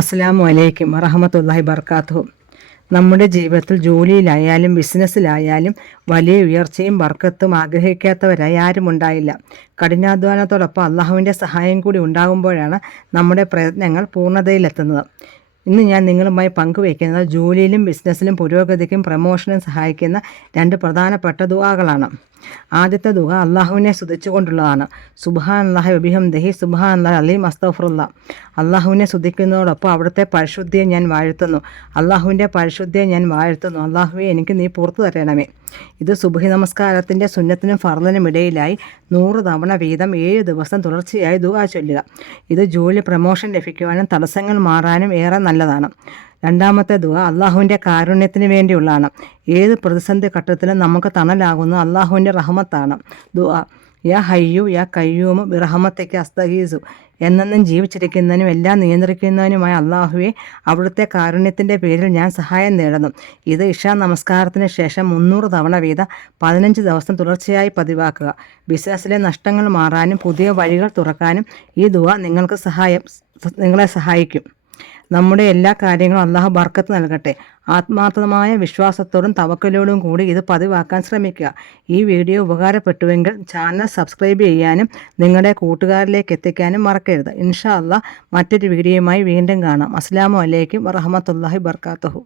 അസ്സലാമു അലൈക്കും വറഹ്മത്തുള്ളാഹി വബറകാതുഹു. നമ്മുടെ ജീവിതത്തിൽ ജോലിയിലായാലും ബിസിനസ്സിലായാലും വലിയ ഉയർച്ചയും ബർക്കത്തും ആഗ്രഹിക്കാത്തവരായി ആരും ഉണ്ടായില്ല. കഠിനാധ്വാനത്തോടൊപ്പം അള്ളാഹുവിൻ്റെ സഹായം കൂടി ഉണ്ടാകുമ്പോഴാണ് നമ്മുടെ പ്രയത്നങ്ങൾ പൂർണ്ണതയിലെത്തുന്നത്. ഇന്ന് ഞാൻ നിങ്ങളുമായി പങ്കുവയ്ക്കുന്നത് ജോലിയിലും ബിസിനസ്സിലും പുരോഗതിക്കും പ്രമോഷനും സഹായിക്കുന്ന 2 പ്രധാനപ്പെട്ട ദുആകളാണ്. ആദ്യത്തെ ദുആ അള്ളാഹുവിനെ സ്തുതിച്ചുകൊണ്ടുള്ളതാണ്. സുബ്ഹാനല്ലാഹി വബിഹംദിഹി സുബ്ഹാനല്ലാഹി അലീം അസ്തഗ്ഫിറുല്ലാഹ്. അള്ളാഹുവിനെ സ്തുതിക്കുന്നതോടൊപ്പം അവിടുത്തെ പരിശുദ്ധിയെ ഞാൻ വാഴ്ത്തുന്നു. അള്ളാഹുവിൻ്റെ പരിശുദ്ധിയെ ഞാൻ വാഴ്ത്തുന്നു. അള്ളാഹുവെ, എനിക്ക് നീ പുറത്തു തരണമേ. ഇത് സുബ്ഹി നമസ്കാരത്തിൻ്റെ സുന്നത്തിനും ഫർളിനും ഇടയിലായി 100 തവണ വീതം 7 ദിവസം തുടർച്ചയായി ദുആ ചൊല്ലുക. ഇത് ജോലി പ്രമോഷൻ ലഭിക്കുവാനും തടസ്സങ്ങൾ മാറാനും ഏറെ നല്ലതാണ്. രണ്ടാമത്തെ ദുആ അള്ളാഹുവിൻ്റെ കാരുണ്യത്തിന് വേണ്ടിയുള്ളതാണ്. ഏത് പ്രതിസന്ധി ഘട്ടത്തിലും നമുക്ക് തണലാകുന്ന അള്ളാഹുവിൻ്റെ റഹ്മത്താണ്. ദുആ: യാ ഹയ്യു യാ ഖയ്യൂമു ബിറഹ്മതിക അസ്തഗീസു. എന്നെന്നും ജീവിച്ചിരിക്കുന്നതിനും എല്ലാം നിയന്ത്രിക്കുന്നതിനുമായ അള്ളാഹുവെ, അവിടുത്തെ കാരുണ്യത്തിൻ്റെ പേരിൽ ഞാൻ സഹായം നേടുന്നു. ഇത് ഇശാ നമസ്കാരത്തിന് ശേഷം 300 തവണ വീതം 15 ദിവസം തുടർച്ചയായി പതിവാക്കുക. ബിസിനസ്സിലെ നഷ്ടങ്ങൾ മാറാനും പുതിയ വഴികൾ തുറക്കാനും ഈ ദുആ നിങ്ങളെ സഹായിക്കും. നമ്മുടെ എല്ലാ കാര്യങ്ങളും അള്ളാഹു ബർക്കത്ത് നൽകട്ടെ. ആത്മാർത്ഥമായ വിശ്വാസത്തോടും തവക്കലോടും കൂടി ഇത് പതിവാക്കാൻ ശ്രമിക്കുക. ഈ വീഡിയോ ഉപകാരപ്പെട്ടുവെങ്കിൽ ചാനൽ സബ്സ്ക്രൈബ് ചെയ്യാനും നിങ്ങളുടെ കൂട്ടുകാരിലേക്ക് എത്തിക്കാനും മറക്കരുത്. ഇൻഷാ അള്ളാഹ് മറ്റൊരു വീഡിയോയുമായി വീണ്ടും കാണാം. അസ്സലാമു അലൈക്കും വറഹ്മത്തുള്ളാഹി വബറകാതുഹു.